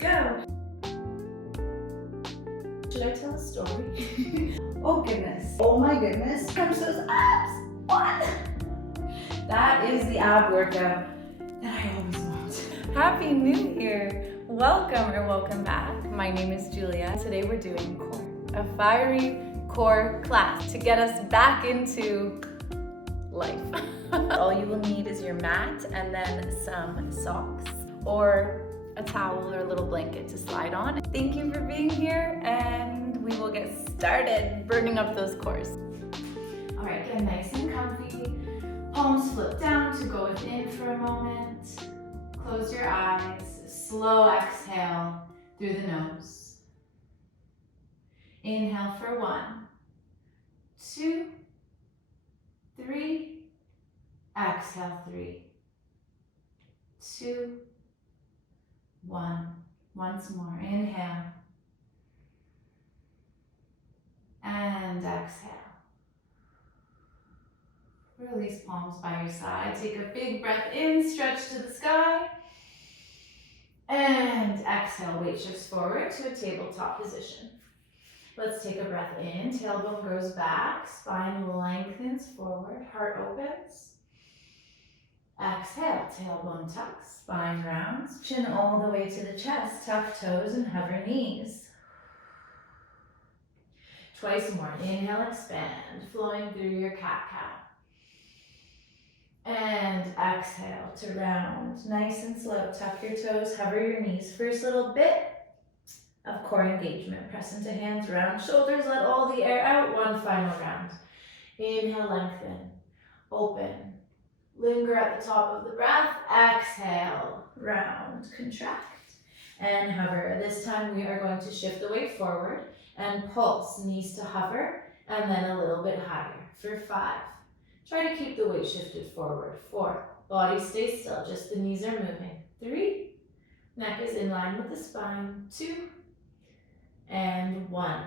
go. Should I tell a story? Oh goodness. Oh my goodness. Crunch those abs. One. That is the ab workout that I always want. Happy New Year. Welcome back. My name is Julia. Today we're doing core. A fiery core class to get us back into life. All you will need is your mat and then some socks or a towel or a little blanket to slide on. Thank you for being here, and we will get started burning up those cores. All right, get nice and comfy. Palms flip down to go within for a moment. Close your eyes. Slow exhale through the nose. Inhale for 1, 2, 3. Exhale 3, 2, 1. Once more. Inhale. And exhale. Release palms by your side. Take a big breath in, stretch to the sky. And exhale, weight shifts forward to a tabletop position. Let's take a breath in. Tailbone goes back, spine lengthens forward, heart opens. Exhale, tailbone tucks, spine rounds, chin all the way to the chest, tuck toes and hover knees. Twice more. Inhale, expand, flowing through your cat-cow. And exhale to round, nice and slow. Tuck your toes, hover your knees. First little bit of core engagement. Press into hands, round shoulders, let all the air out. One final round. Inhale, lengthen, open. Linger at the top of the breath. Exhale, round, contract, and hover. This time we are going to shift the weight forward and pulse, knees to hover, and then a little bit higher for 5. Try to keep the weight shifted forward. 4, body stays still, just the knees are moving. 3, neck is in line with the spine. 2, and 1.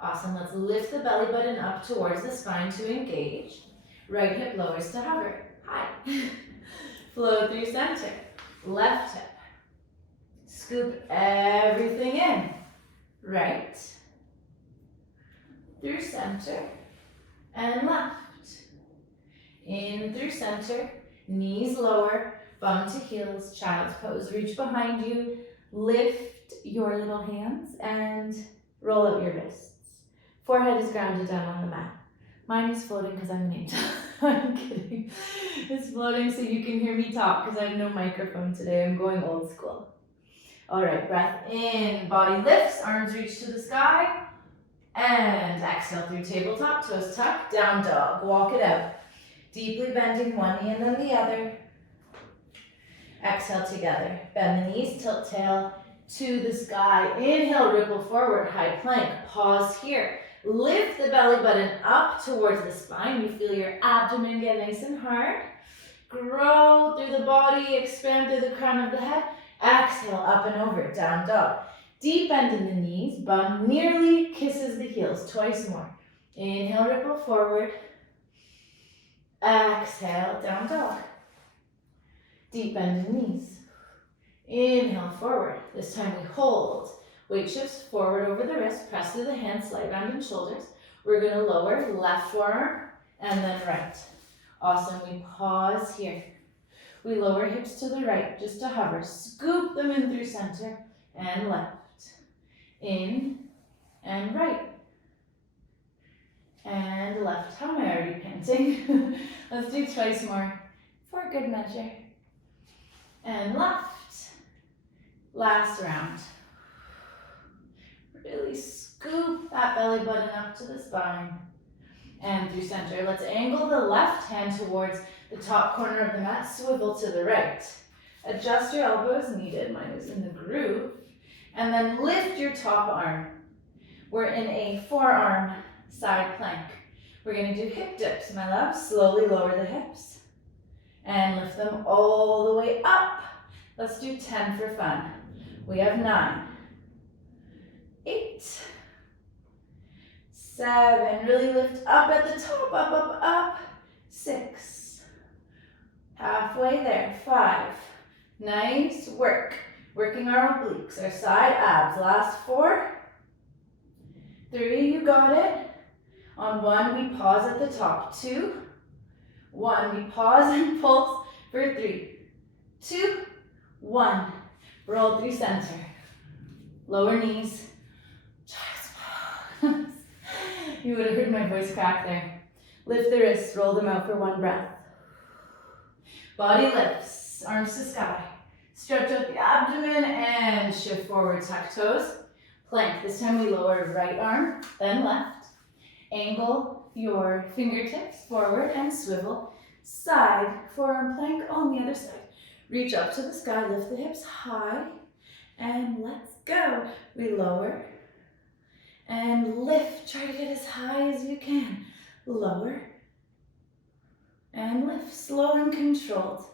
Awesome, let's lift the belly button up towards the spine to engage. Right hip lowers to hover. High. Flow through center. Left hip. Scoop everything in. Right. Through center. And left. In through center. Knees lower. Bum to heels. Child's pose. Reach behind you. Lift your little hands and roll up your wrists. Forehead is grounded down on the mat. Mine is floating because I'm an angel. I'm kidding. It's floating so you can hear me talk because I have no microphone today. I'm going old school. All right, breath in. Body lifts, arms reach to the sky. And exhale through tabletop, toes tuck, down dog. Walk it out. Deeply bending one knee and then the other. Exhale together. Bend the knees, tilt tail to the sky. Inhale, ripple forward, high plank. Pause here. Lift the belly button up towards the spine. You feel your abdomen get nice and hard. Grow through the body, expand through the crown of the head. Exhale, up and over, down dog. Deep bend in the knees, bum nearly kisses the heels. Twice more. Inhale, ripple forward. Exhale, down dog. Deep bend in knees. Inhale, forward. This time we hold. Weight shifts forward over the wrist, press through the hands, slight round in shoulders. We're gonna lower left forearm and then right. Awesome, we pause here. We lower hips to the right, just to hover. Scoop them in through center and left. In and right. And left. How am I already panting? Let's do twice more for good measure. And left. Last round. Really scoop that belly button up to the spine and through center. Let's angle the left hand towards the top corner of the mat, swivel to the right. Adjust your elbows needed, mine is in the groove, and then lift your top arm. We're in a forearm side plank. We're gonna do hip dips, my love. Slowly lower the hips and lift them all the way up. Let's do 10 for fun. We have 9. 8, 7, really lift up at the top, up, up, up. 6, halfway there. 5, nice work. Working our obliques, our side abs. Last 4, 3, you got it. On 1, we pause at the top. 2, 1, we pause and pulse for 3, 2, 1. Roll through center. Lower knees. You would have heard my voice crack there. Lift the wrists, roll them out for 1 breath. Body lifts, arms to sky. Stretch out the abdomen and shift forward, tuck toes. Plank, this time we lower right arm, then left. Angle your fingertips forward and swivel. Side, forearm plank on the other side. Reach up to the sky, lift the hips high, and let's go. We lower and lift. Try to get as high as you can. Lower and lift, slow and controlled.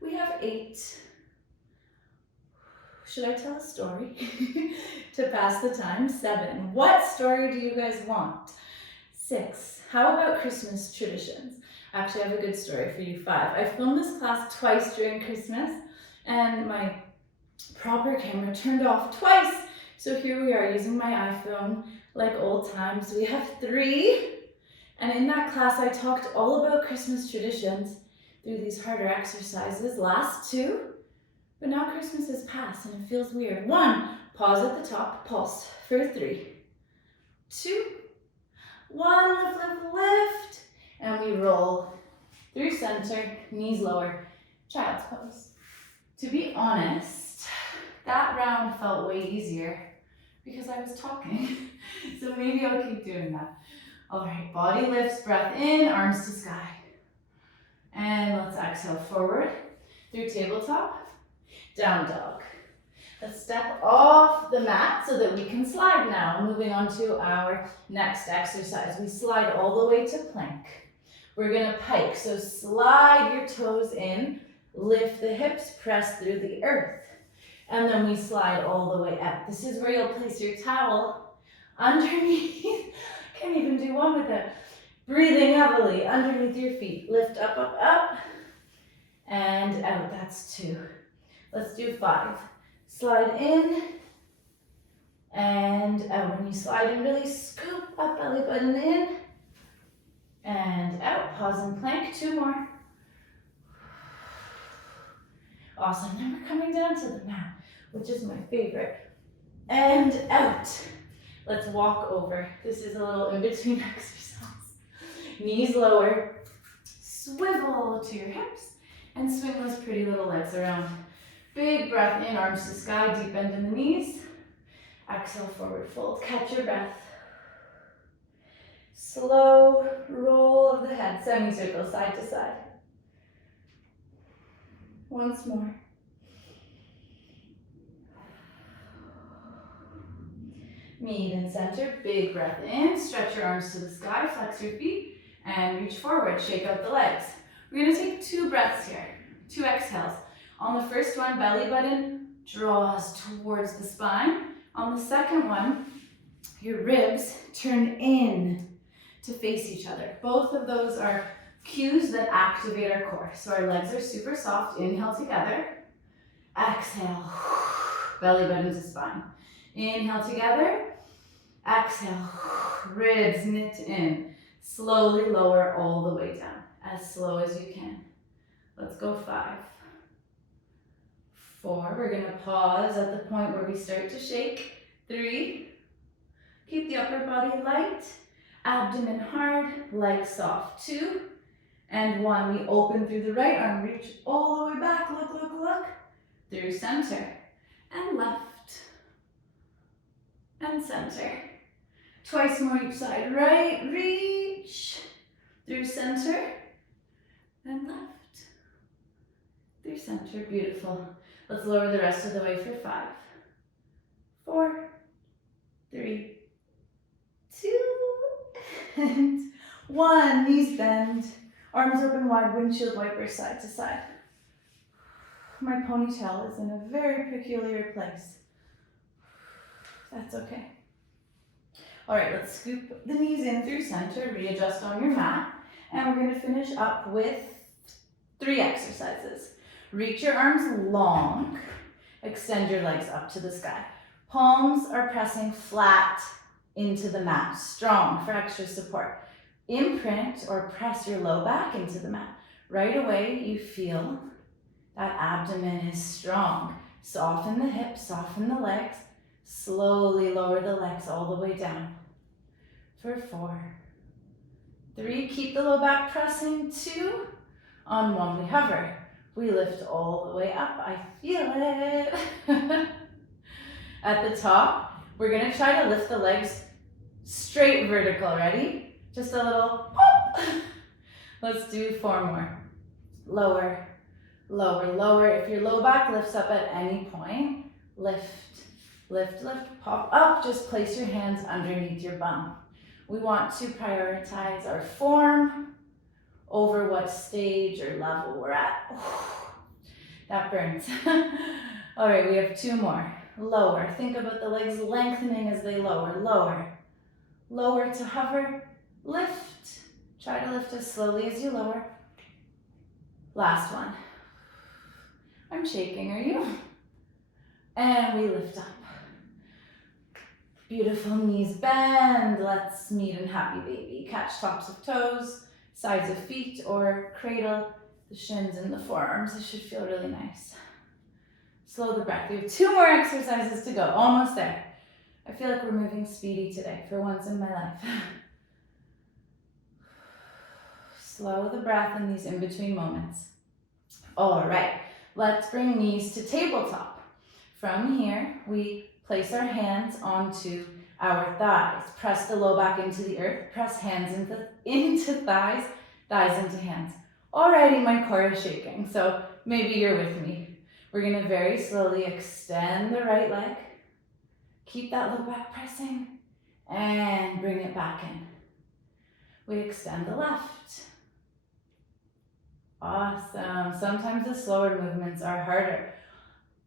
We have 8. Should I tell a story to pass the time? 7. What story do you guys want? 6. How about Christmas traditions? Actually, I have a good story for you. 5. I filmed this class twice during Christmas and my proper camera turned off twice. So here we are using my iPhone like old times. We have 3. And in that class, I talked all about Christmas traditions through these harder exercises. Last 2, but now Christmas has passed and it feels weird. 1, pause at the top, pulse for 3, 2, 1, lift, lift, lift. And we roll through center, knees lower, child's pose. To be honest, that round felt way easier because I was talking. So maybe I'll keep doing that. All right, body lifts, breath in, arms to sky. And let's exhale forward through tabletop, down dog. Let's step off the mat so that we can slide now. Moving on to our next exercise. We slide all the way to plank. We're gonna pike, so slide your toes in, lift the hips, press through the earth. And then we slide all the way up. This is where you'll place your towel underneath. Can't even do one with it. Breathing heavily underneath your feet. Lift up, up, up, and out. That's 2. Let's do 5. Slide in and out. When you slide in, really scoop up, belly button in and out. Pause and plank. 2 more. Awesome. Then we're coming down to the mat, which is my favorite. And out. Let's walk over. This is a little in-between exercise. Knees lower, swivel to your hips, and swing those pretty little legs around. Big breath in, arms to sky, deep bend in the knees. Exhale, forward fold. Catch your breath. Slow roll of the head, semicircle, side to side. Once more. Meet in center, big breath in, stretch your arms to the sky, flex your feet, and reach forward, shake out the legs. We're gonna take 2 breaths here, 2 exhales. On the first one, belly button draws towards the spine. On the second one, your ribs turn in to face each other. Both of those are cues that activate our core. So our legs are super soft, inhale together, exhale, belly button to spine. Inhale together, exhale, ribs knit in. Slowly lower all the way down, as slow as you can. Let's go 5, 4, we're gonna pause at the point where we start to shake. 3, keep the upper body light, abdomen hard, legs soft. 2, and 1, we open through the right arm, reach all the way back, look, look, look, through center, and left, and center. Twice more each side, right, reach, through center, and left, through center, beautiful. Let's lower the rest of the way for 5, 4, 3, 2, and 1. Knees bend, arms open wide, windshield wipers side to side. My ponytail is in a very peculiar place. That's okay. All right, let's scoop the knees in through center, readjust on your mat, and we're gonna finish up with 3 exercises. Reach your arms long Extend your legs up to the sky. Palms are pressing flat into the mat, strong for extra support. Imprint or press your low back into the mat. Right away, you feel that abdomen is strong. Soften the hips, soften the legs. Slowly lower the legs all the way down. For 4, 3, keep the low back pressing. 2, on 1 we hover. We lift all the way up, I feel it. At the top, we're gonna try to lift the legs straight vertical, ready? Just a little pop. Let's do 4 more. Lower, lower, lower. If your low back lifts up at any point, lift, lift, lift, pop up. Just place your hands underneath your bum. We want to prioritize our form over what stage or level we're at. That burns. All right, we have 2 more. Lower. Think about the legs lengthening as they lower. Lower. Lower to hover. Lift. Try to lift as slowly as you lower. Last one. I'm shaking, are you? And we lift up. Beautiful, knees bend. Let's meet in happy baby. Catch tops of toes, sides of feet, or cradle the shins and the forearms. It should feel really nice. Slow the breath. We have 2 more exercises to go. Almost there. I feel like we're moving speedy today for once in my life. Slow the breath in these in-between moments. All right, let's bring knees to tabletop. From here, we place our hands onto our thighs. Press the low back into the earth. Press hands into thighs, thighs into hands. Already my core is shaking, so maybe you're with me. We're gonna very slowly extend the right leg. Keep that low back pressing and bring it back in. We extend the left. Awesome. Sometimes the slower movements are harder.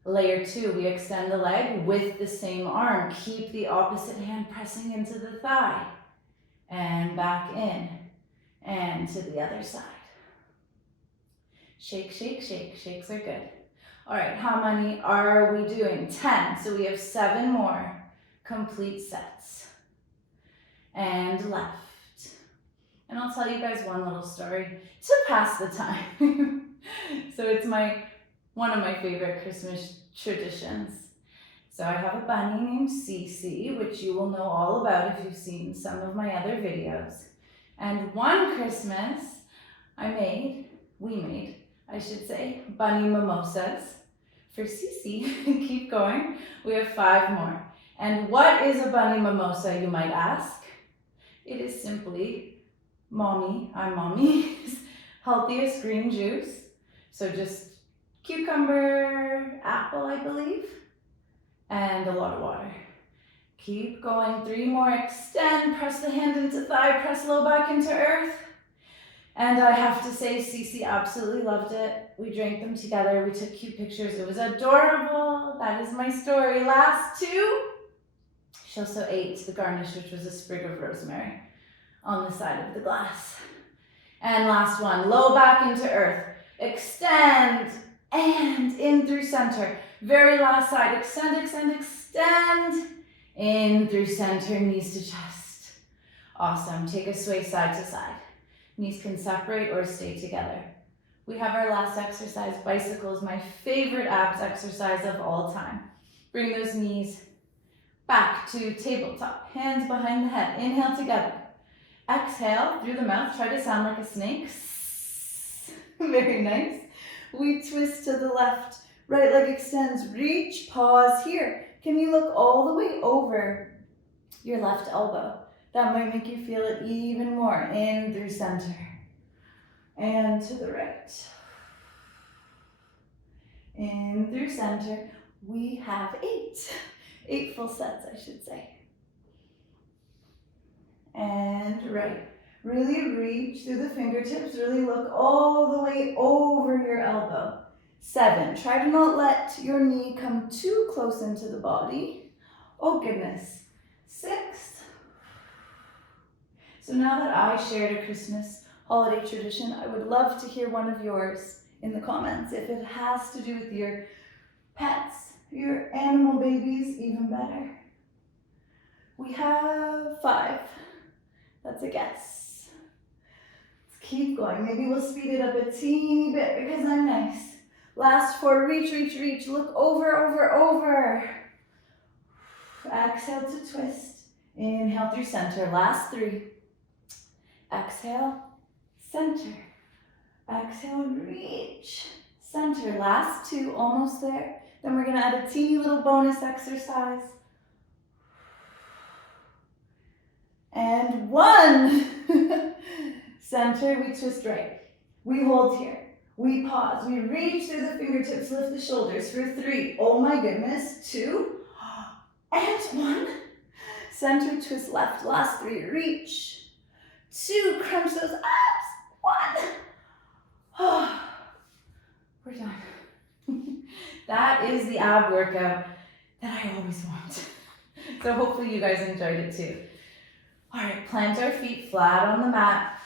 Layer 2, we extend the leg with the same arm. Keep the opposite hand pressing into the thigh. And back in. And to the other side. Shake, shake, shake. Shakes are good. All right, how many are we doing? 10. So we have 7 more complete sets. And left. And I'll tell you guys one little story to pass the time. So it's one of my favorite Christmas traditions. So I have a bunny named Cici, which you will know all about if you've seen some of my other videos. And one Christmas, we made, bunny mimosas for Cici. Keep going. We have 5 more. And what is a bunny mimosa, you might ask? It is simply I'm mommy's healthiest green juice. So just cucumber, apple, I believe, and a lot of water. Keep going. 3 more. Extend. Press the hand into thigh. Press low back into earth. And I have to say, Cici absolutely loved it. We drank them together. We took cute pictures. It was adorable. That is my story. Last 2. She also ate the garnish, which was a sprig of rosemary on the side of the glass. And last one. Low back into earth. Extend. And in through center. Very last side. Extend, extend, extend. In through center, knees to chest. Awesome. Take a sway side to side. Knees can separate or stay together. We have our last exercise. Bicycle is my favorite abs exercise of all time. Bring those knees back to tabletop. Hands behind the head. Inhale together. Exhale through the mouth. Try to sound like a snake. Very nice. We twist to the left. Right leg extends. Reach. Pause here. Can you look all the way over your left elbow? That might make you feel it even more. In through center. And to the right. In through center. We have 8. 8 full sets, I should say. And right. Really reach through the fingertips. Really look all the way over your elbow. 7. Try to not let your knee come too close into the body. Oh goodness. 6. So now that I shared a Christmas holiday tradition, I would love to hear one of yours in the comments. If it has to do with your pets, Your animal babies, even better. We have 5. That's a guess. Let's keep going. Maybe we'll speed it up a teeny bit because I'm nice. Last 4, reach, reach, reach. Look over, over, over. Exhale to twist. Inhale through center. Last 3. Exhale, center. Exhale, reach. Center. Last 2, almost there. Then we're gonna add a teeny little bonus exercise. And 1. Center, we twist right. We hold here. We pause. We reach through the fingertips, lift the shoulders for 3. Oh my goodness. 2. And 1. Center, twist left. Last 3. Reach. 2. Crunch those abs. 1. We're done. That is the ab workout that I always want. So hopefully you guys enjoyed it too. All right, plant our feet flat on the mat.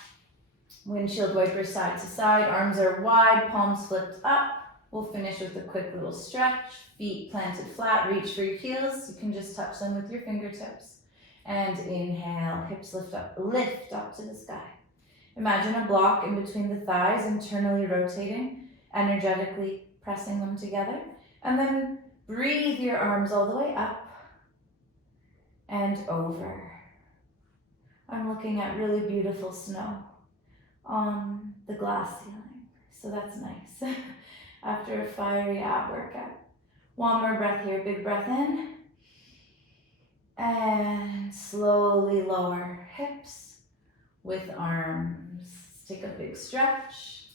Windshield wipers side to side, arms are wide, palms flipped up. We'll finish with a quick little stretch. Feet planted flat, reach for your heels. You can just touch them with your fingertips. And inhale, hips lift up to the sky. Imagine a block in between the thighs, internally rotating, energetically pressing them together. And then breathe your arms all the way up and over. I'm looking at really beautiful snow on the glass ceiling, so that's nice. After a fiery ab workout. One more breath here, big breath in. And slowly lower hips with arms. Take a big stretch.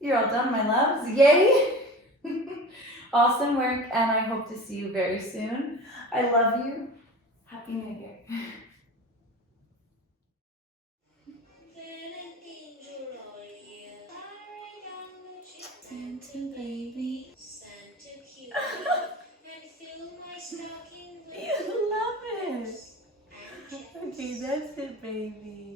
You're all done, my loves. Yay! Awesome work, and I hope to see you very soon. I love you. Happy New Year. Santa baby. Santa cutie. And fill my stocking with you love it. Okay, that's it, baby.